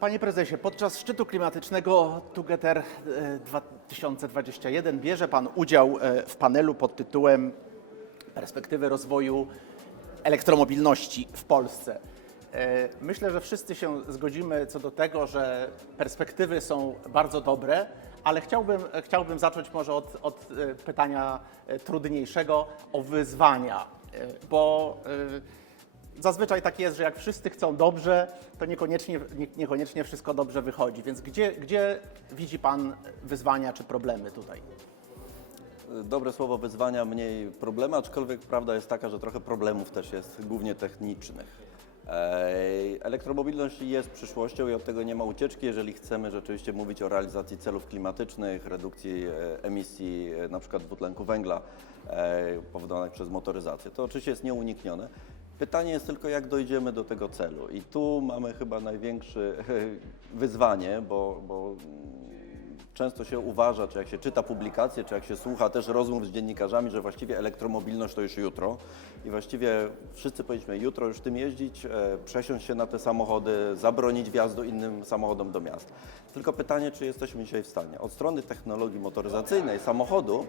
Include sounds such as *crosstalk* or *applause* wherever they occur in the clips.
Panie prezesie, podczas szczytu klimatycznego Together e, 2021 bierze Pan udział e, w panelu pod tytułem Perspektywy rozwoju elektromobilności w Polsce. E, Myślę, że wszyscy się zgodzimy co do tego, że perspektywy są bardzo dobre, ale chciałbym, chciałbym zacząć może od, od e, pytania e, trudniejszego o wyzwania, e, bo e, Zazwyczaj tak jest, że jak wszyscy chcą dobrze, to niekoniecznie, nie, niekoniecznie wszystko dobrze wychodzi. Więc gdzie, gdzie widzi Pan wyzwania czy problemy tutaj? Dobre słowo wyzwania, mniej problemy, aczkolwiek prawda jest taka, że trochę problemów też jest, głównie technicznych. Elektromobilność jest przyszłością i od tego nie ma ucieczki, jeżeli chcemy rzeczywiście mówić o realizacji celów klimatycznych, redukcji e, emisji e, przykład dwutlenku węgla e, powodowanych przez motoryzację. To oczywiście jest nieuniknione. Pytanie jest tylko, jak dojdziemy do tego celu. I tu mamy chyba największe wyzwanie, bo, bo Często się uważa, czy jak się czyta publikacje, czy jak się słucha też rozmów z dziennikarzami, że właściwie elektromobilność to już jutro i właściwie wszyscy powinniśmy jutro już tym jeździć, e, przesiąść się na te samochody, zabronić wjazdu innym samochodom do miast. Tylko pytanie, czy jesteśmy dzisiaj w stanie. Od strony technologii motoryzacyjnej samochodu,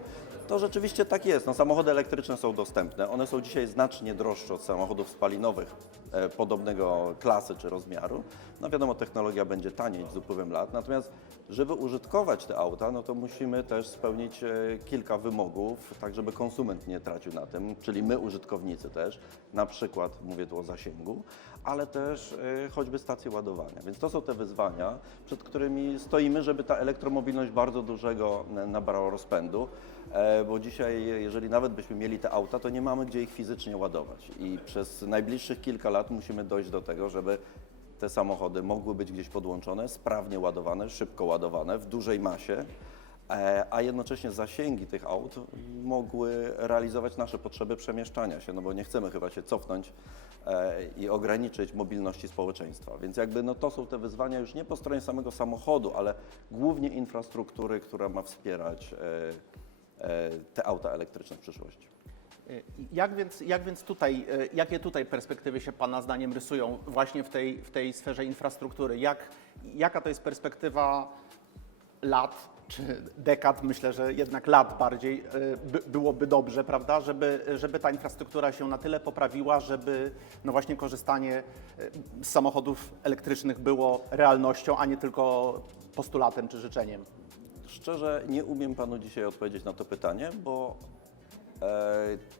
to rzeczywiście tak jest. No, samochody elektryczne są dostępne. One są dzisiaj znacznie droższe od samochodów spalinowych e, podobnego klasy czy rozmiaru. No wiadomo, technologia będzie taniej z upływem lat. Natomiast, żeby użytkować te auta, no to musimy też spełnić e, kilka wymogów, tak żeby konsument nie tracił na tym, czyli my użytkownicy też, na przykład mówię tu o zasięgu, ale też e, choćby stacje ładowania. Więc to są te wyzwania, przed którymi stoimy, żeby ta elektromobilność bardzo dużego nabrała rozpędu, e, bo dzisiaj, jeżeli nawet byśmy mieli te auta, to nie mamy gdzie ich fizycznie ładować i przez najbliższych kilka lat musimy dojść do tego, żeby te samochody mogły być gdzieś podłączone, sprawnie ładowane, szybko ładowane, w dużej masie, e, a jednocześnie zasięgi tych aut mogły realizować nasze potrzeby przemieszczania się, no bo nie chcemy chyba się cofnąć e, i ograniczyć mobilności społeczeństwa. Więc jakby no to są te wyzwania już nie po stronie samego samochodu, ale głównie infrastruktury, która ma wspierać e, te auta elektryczne w przyszłości. Jak więc, jak więc tutaj, y, jakie tutaj perspektywy się Pana zdaniem rysują właśnie w tej, w tej sferze infrastruktury? Jak, jaka to jest perspektywa lat czy dekad? Myślę, że jednak lat bardziej y, by, byłoby dobrze, prawda, żeby, żeby ta infrastruktura się na tyle poprawiła, żeby no właśnie korzystanie z samochodów elektrycznych było realnością, a nie tylko postulatem czy życzeniem. Szczerze nie umiem panu dzisiaj odpowiedzieć na to pytanie, bo e,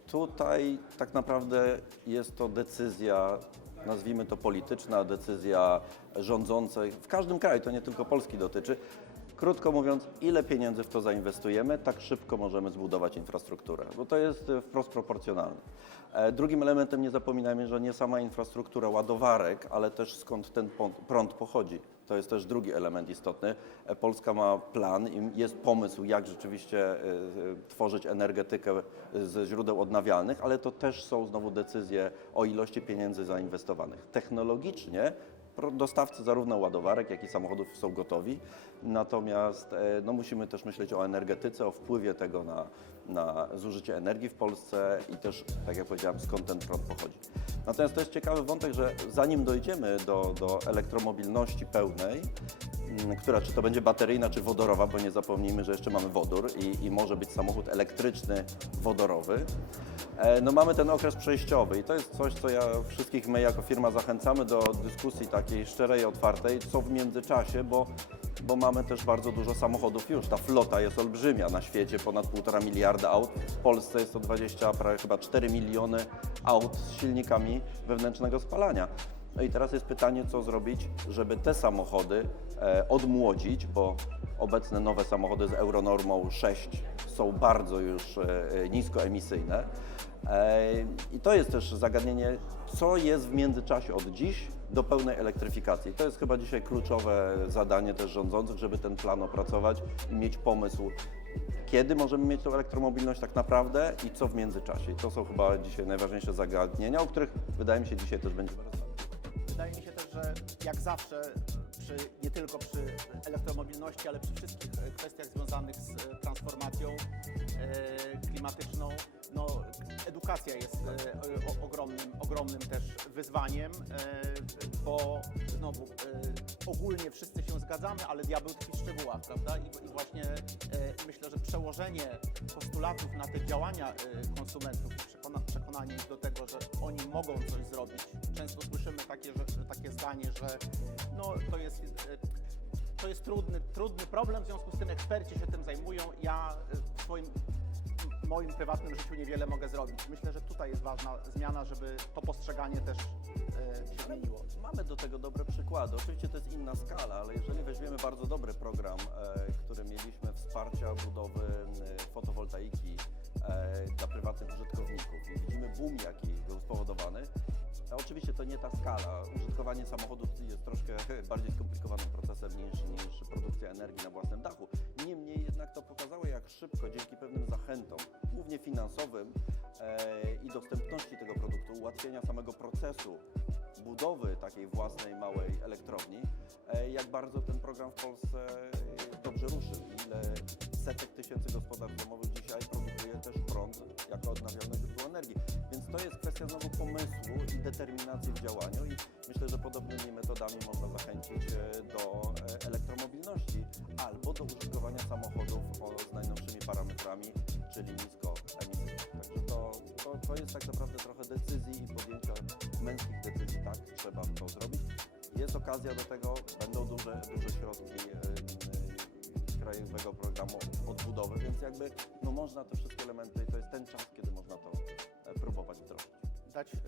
tutaj tak naprawdę jest to decyzja, nazwijmy to polityczna, decyzja rządzącej w każdym kraju, to nie tylko Polski dotyczy. Krótko mówiąc, ile pieniędzy w to zainwestujemy, tak szybko możemy zbudować infrastrukturę, bo to jest e, wprost proporcjonalne. E, Drugim elementem nie zapominajmy, że nie sama infrastruktura ładowarek, ale też skąd ten prąd pochodzi. To jest też drugi element istotny. E, Polska ma plan i jest pomysł, jak rzeczywiście e, e, tworzyć energetykę ze źródeł odnawialnych, ale to też są znowu decyzje o ilości pieniędzy zainwestowanych. Technologicznie dostawcy zarówno ładowarek, jak i samochodów są gotowi, natomiast e, no, musimy też myśleć o energetyce, o wpływie tego na, na zużycie energii w Polsce i też, tak jak powiedziałem, skąd ten prąd pochodzi. Natomiast to jest ciekawy wątek, że zanim dojdziemy do, do elektromobilności pełnej, która czy to będzie bateryjna, czy wodorowa, bo nie zapomnijmy, że jeszcze mamy wodór i, i może być samochód elektryczny, wodorowy. E, No mamy ten okres przejściowy i to jest coś, co ja wszystkich my jako firma zachęcamy do dyskusji takiej szczerej, otwartej, co w międzyczasie, bo, bo mamy też bardzo dużo samochodów już. Ta flota jest olbrzymia na świecie, ponad 1,5 miliarda aut. W Polsce jest to 20, prawie chyba 4 miliony aut z silnikami wewnętrznego spalania. No i teraz jest pytanie, co zrobić, żeby te samochody e, odmłodzić, bo obecne nowe samochody z Euronormą 6 są bardzo już e, niskoemisyjne. E, I to jest też zagadnienie, co jest w międzyczasie od dziś do pełnej elektryfikacji. To jest chyba dzisiaj kluczowe zadanie też rządzących, żeby ten plan opracować i mieć pomysł, kiedy możemy mieć tą elektromobilność tak naprawdę i co w międzyczasie. To są chyba dzisiaj najważniejsze zagadnienia, o których wydaje mi się dzisiaj też będziemy rozmawiać. Wydaje mi się też, że jak zawsze, przy, nie tylko przy elektromobilności, ale przy wszystkich e, kwestiach związanych z e, transformacją e, klimatyczną, no, edukacja jest ogromnym, ogromnym też wyzwaniem, bo znowu ogólnie wszyscy się zgadzamy, ale diabeł tkwi w szczegółach, prawda? I, właśnie myślę, że przełożenie postulatów na te działania konsumentów i przekona, przekonanie ich do tego, że oni mogą coś zrobić. Często słyszymy takie, takie zdanie, że no, to jest, e, to jest trudny, trudny problem, w związku z tym eksperci się tym zajmują. Ja e, w swoim moim prywatnym życiu niewiele mogę zrobić. Myślę, że tutaj jest ważna zmiana, żeby to postrzeganie też e, się zmieniło. Mamy do tego dobre przykłady. Oczywiście to jest inna skala, ale jeżeli weźmiemy bardzo dobry program, który mieliśmy wsparcia budowy fotowoltaiki dla prywatnych użytkowników i widzimy boom, jaki był spowodowany, oczywiście to nie ta skala. Użytkowanie samochodów jest troszkę *laughs* bardziej skomplikowanym procesem niż, niż produkcja energii na własnym dachu. Niemniej jednak to pokazało, jak szybko dzięki pewnym zachętom, głównie finansowym e, i dostępności tego produktu, ułatwienia samego procesu budowy takiej własnej małej elektrowni, e, jak bardzo ten program w Polsce dobrze ruszył. Ile setek tysięcy gospodarstw domowych dzisiaj produkuje też prąd jako odnawialne źródło energii. Więc to jest kwestia znowu pomysłu i determinacji w działaniu i myślę, że podobnymi metodami można zachęcić e, do e, elektromobilności albo do użytkowania samochodów z najnowszymi parametrami, czyli niskoemisyjnych. Także to, to, to jest tak naprawdę trochę decyzji i podjęcia męskich decyzji, tak, trzeba to zrobić. Jest okazja do tego, będą duże, duże środki e, krajowego programu odbudowy, więc jakby no można te wszystkie elementy, to jest ten czas, kiedy można to e, próbować wdrożyć. Dać e,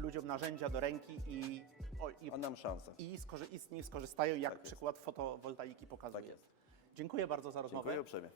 ludziom narzędzia do ręki i, o, i, A nam szansę. i, skorzy- i z nich skorzystają, jak Tak przykład fotowoltaiki pokazuje. Tak jest. Dziękuję bardzo za rozmowę. Dziękuję uprzejmie.